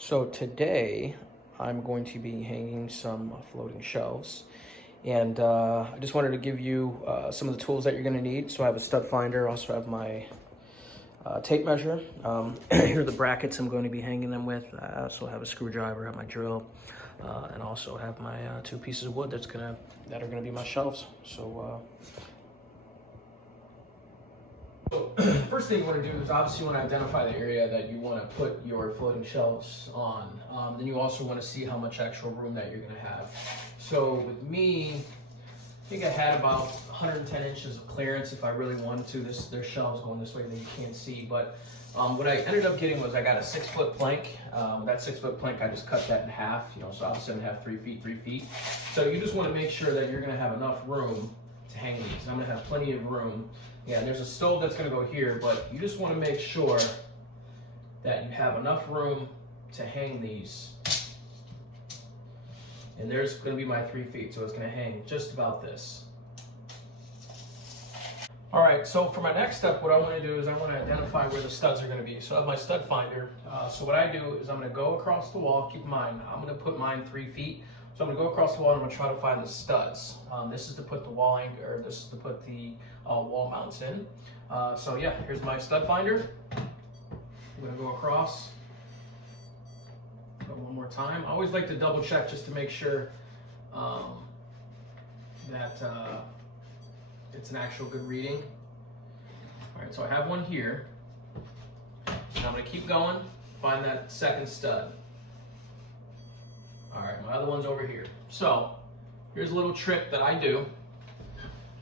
So today I'm going to be hanging some floating shelves, and I just wanted to give you some of the tools that you're going to need. So I have a stud finder, also have my tape measure. Here are the brackets I'm going to be hanging them with. I also have a screwdriver, have my drill, and also have my two pieces of wood that are gonna be my shelves. So first thing you want to do is obviously you want to identify the area that you want to put your floating shelves on. Then you also want to see how much actual room that you're going to have. So with me, I think I had about 110 inches of clearance if I really wanted to. There's shelves going this way that you can't see, but what I ended up getting was I got a 6-foot plank. That 6-foot plank, I just cut that in half, so obviously I'm gonna have 3 feet, 3 feet. So you just want to make sure that you're going to have enough room to hang these. I'm going to have plenty of room. Yeah, there's a stove that's going to go here, but you just want to make sure that you have enough room to hang these. And there's going to be my 3 feet, so it's going to hang just about this. All right, so for my next step, what I want to do is I want to identify where the studs are going to be. So I have my stud finder. So what I do is I'm going to go across the wall. Keep in mind, I'm going to put mine 3 feet. So I'm going to go across the wall and I'm going to try to find the studs. This is to put the wall anchor, or this is to put the wall mounts in. So yeah, here's my stud finder. I'm going to go across. Go one more time. I always like to double check just to make sure that it's an actual good reading. All right, so I have one here. And I'm going to keep going, find that second stud. All right, my other one's over here. So here's a little trick that I do.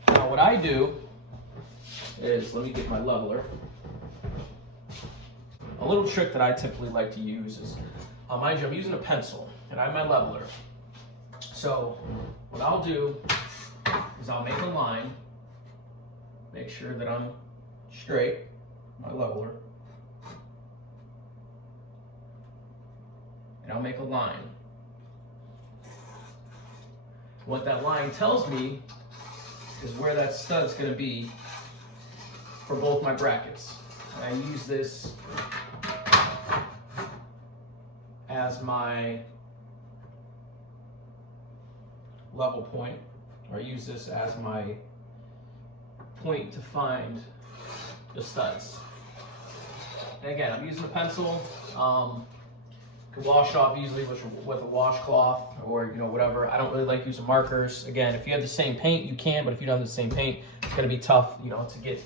Now what I do is, let me get my leveler. A little trick that I typically like to use is, mind you, I'm using a pencil and I have my leveler. So what I'll do is I'll make a line, make sure that I'm straight, my leveler, and I'll make a line. What that line tells me is where that stud's going to be for both my brackets. And I use this as my level point, or I use this as my point to find the studs. And again, I'm using a pencil. Can wash off easily with a washcloth, or whatever. I don't really like using markers. Again, if you have the same paint, you can, but if you don't have the same paint, it's going to be tough, to get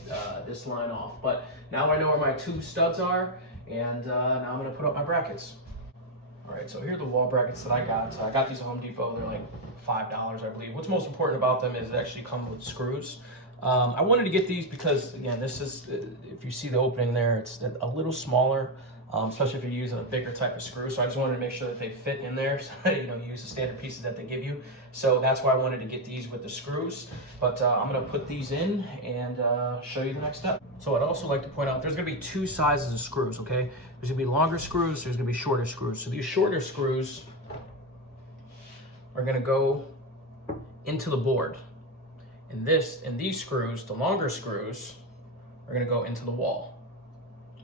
this line off. But now I know where my 2 studs are, and now I'm going to put up my brackets. All right, so here are the wall brackets that I got. I got these at Home Depot. They're like $5, I believe. What's most important about them is they actually come with screws. I wanted to get these because, again, this is, if you see the opening there, it's a little smaller. Especially if you're using a bigger type of screw. So I just wanted to make sure that they fit in there, so that, you use the standard pieces that they give you. So that's why I wanted to get these with the screws. But I'm gonna put these in and show you the next step. So I'd also like to point out, there's gonna be 2 sizes of screws, okay? There's gonna be longer screws, there's gonna be shorter screws. So these shorter screws are gonna go into the board. And these screws, the longer screws, are gonna go into the wall.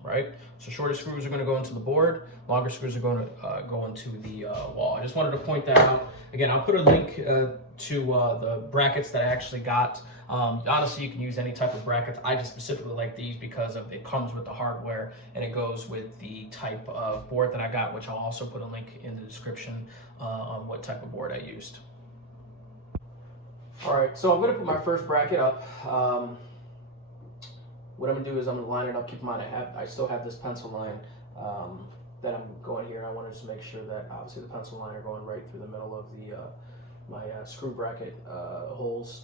Right? So shorter screws are going to go into the board, longer screws are going to go into the wall. I just wanted to point that out. Again, I'll put a link to the brackets that I actually got. Honestly, you can use any type of brackets. I just specifically like these because it comes with the hardware and it goes with the type of board that I got, which I'll also put a link in the description on what type of board I used. All right, so I'm going to put my first bracket up. What I'm gonna do is I'm gonna line it up. Keep in mind, I still have this pencil line that I'm going here. I want to just make sure that obviously the pencil line are going right through the middle of the my screw bracket holes.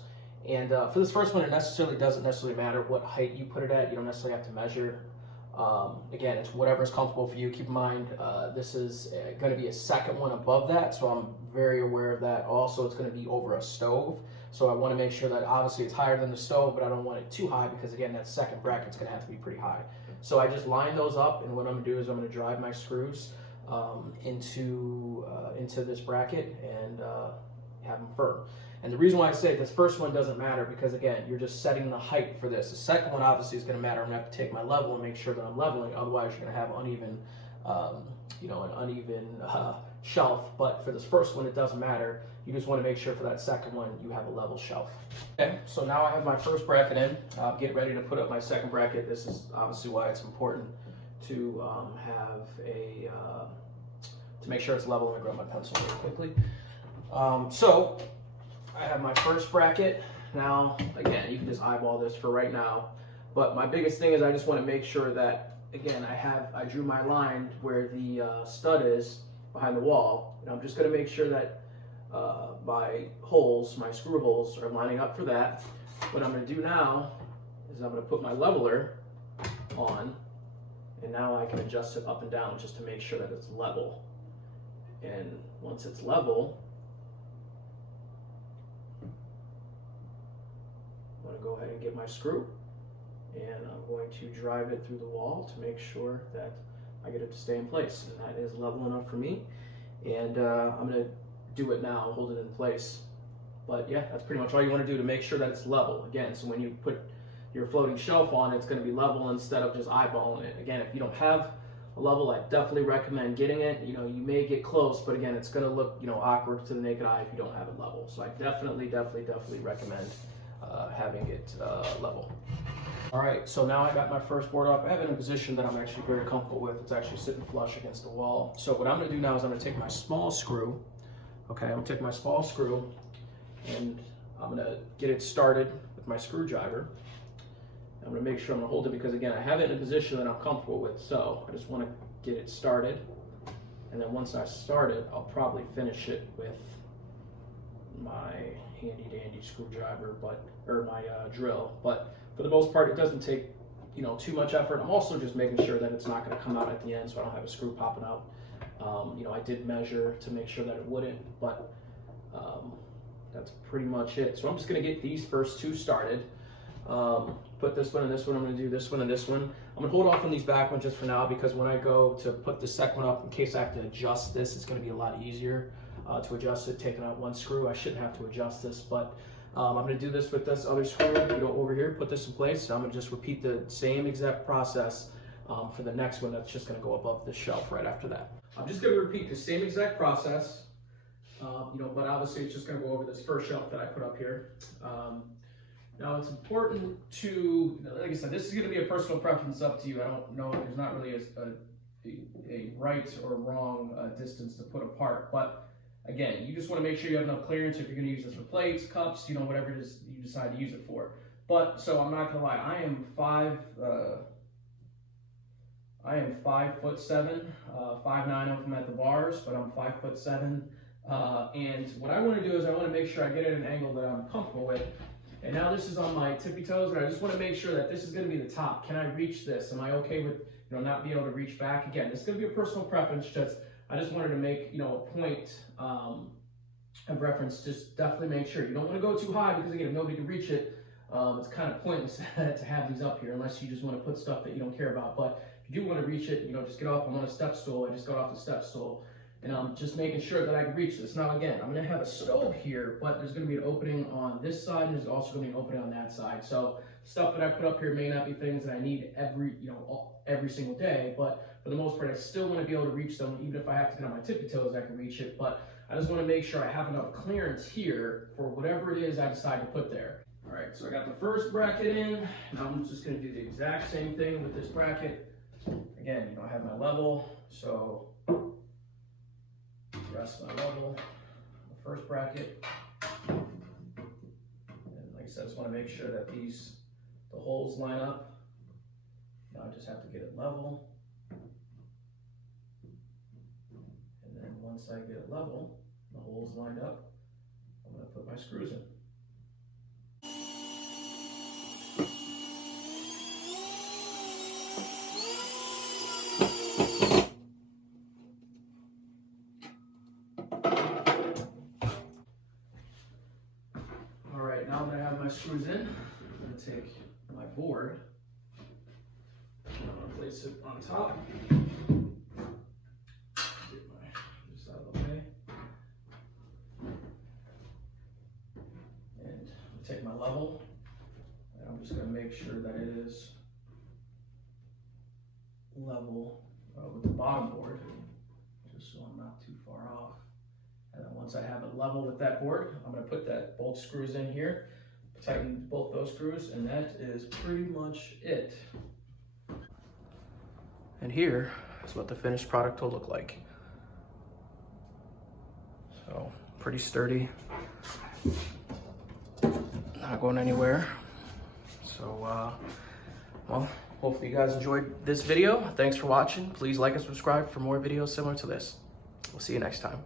And for this first one, it doesn't necessarily matter what height you put it at. You don't necessarily have to measure. Again, it's whatever's comfortable for you. Keep in mind, this is going to be a second one above that, so I'm very aware of that. Also, it's going to be over a stove, so I want to make sure that obviously it's higher than the stove, but I don't want it too high because, again, that second bracket's going to have to be pretty high. So I just line those up, and what I'm going to do is I'm going to drive my screws into this bracket and have them firm. And the reason why I say this first one doesn't matter because, again, you're just setting the height for this. The second one obviously is going to matter. I'm going to have to take my level and make sure that I'm leveling. Otherwise, you're going to have uneven, you know, an uneven shelf. But for this first one, it doesn't matter. You just want to make sure for that second one you have a level shelf. Okay, so now I have my first bracket in. Get ready to put up my second bracket. This is obviously why it's important to have a to make sure it's level. Let me grab my pencil really quickly. So I have my first bracket. Now, again, you can just eyeball this for right now. But my biggest thing is I just want to make sure that, again, I drew my line where the stud is behind the wall. And I'm just going to make sure that my holes, my screw holes, are lining up for that. What I'm going to do now is I'm going to put my leveler on. And now I can adjust it up and down just to make sure that it's level. And once it's level, I'm going to go ahead and get my screw, and I'm going to drive it through the wall to make sure that I get it to stay in place. And that is level enough for me. And I'm going to do it now, hold it in place. But yeah, that's pretty much all you want to do to make sure that it's level. Again, so when you put your floating shelf on, it's going to be level instead of just eyeballing it. Again, if you don't have a level, I definitely recommend getting it. You know, you may get close, but again, it's going to look, you know, awkward to the naked eye if you don't have it level. So I definitely recommend having it level. All right, so now I got my first board up. I have it in a position that I'm actually very comfortable with. It's actually sitting flush against the wall. So what I'm going to do now is I'm going to take my small screw. Okay, I'm going to take my small screw and I'm going to get it started with my screwdriver. I'm going to make sure I'm going to hold it because, again, I have it in a position that I'm comfortable with. So I just want to get it started. And then once I start it, I'll probably finish it with my handy dandy screwdriver, or my drill. But for the most part, it doesn't take, you know, too much effort. I'm also just making sure that it's not going to come out at the end, so I don't have a screw popping out. You know, I did measure to make sure that it wouldn't, but that's pretty much it. So I'm just going to get these first two started. Put this one and this one. I'm going to do this one and this one. I'm going to hold off on these back ones just for now because when I go to put the second one up, in case I have to adjust this, it's going to be a lot easier to adjust it. Taking out one screw, I shouldn't have to adjust this, but I'm going to do this with this other screw. You know, over here, put this in place. I'm going to just repeat the same exact process for the next one. That's just going to go above the shelf right after that. I'm just going to repeat the same exact process, you know, but obviously it's just going to go over this first shelf that I put up here. Now it's important to, like I said, this is going to be a personal preference, up to you. I don't know, there's not really a right or wrong distance to put apart, but again, you just want to make sure you have enough clearance if you're going to use this for plates, cups, you know, whatever it is you decide to use it for. But, so I'm not going to lie, I am 5'7", 5'9" if I'm at the bars, but I'm 5'7". And what I want to do is I want to make sure I get it at an angle that I'm comfortable with. And now this is on my tippy toes, and I just want to make sure that this is going to be the top. Can I reach this? Am I okay with, you know, not being able to reach back? Again, this is going to be a personal preference. Just I just wanted to make, you know, a point of reference. Just definitely make sure you don't want to go too high because again, if nobody can reach it, it's kind of pointless to have these up here unless you just want to put stuff that you don't care about. But if you do want to reach it, you know, just get off. I'm on a step stool. I just got off the step stool. And I'm just making sure that I can reach this. Now again, I'm going to have a stove here, but there's going to be an opening on this side, and there's also going to be an opening on that side. So stuff that I put up here may not be things that I need every single day, but for the most part, I still want to be able to reach them. Even if I have to get on my tippy toes, I can reach it. But I just want to make sure I have enough clearance here for whatever it is I decide to put there. All right, so I got the first bracket in. Now I'm just going to do the exact same thing with this bracket. Again, you know, I have my level, so rest my level, the first bracket, and like I said, I just want to make sure that the holes line up. Now I just have to get it level, and then once I get it level, the holes lined up, I'm going to put my screws in. Now that I have my screws in, I'm going to take my board, and I'm going to place it on top, get this out of the way, and take my level, and I'm just going to make sure that it is level with the bottom board. Once I have it level with that board, I'm gonna put that bolt screws in here, tighten both those screws, and that is pretty much it. And here is what the finished product will look like. So, pretty sturdy, not going anywhere. So, well, hopefully you guys enjoyed this video. Thanks for watching. Please like and subscribe for more videos similar to this. We'll see you next time.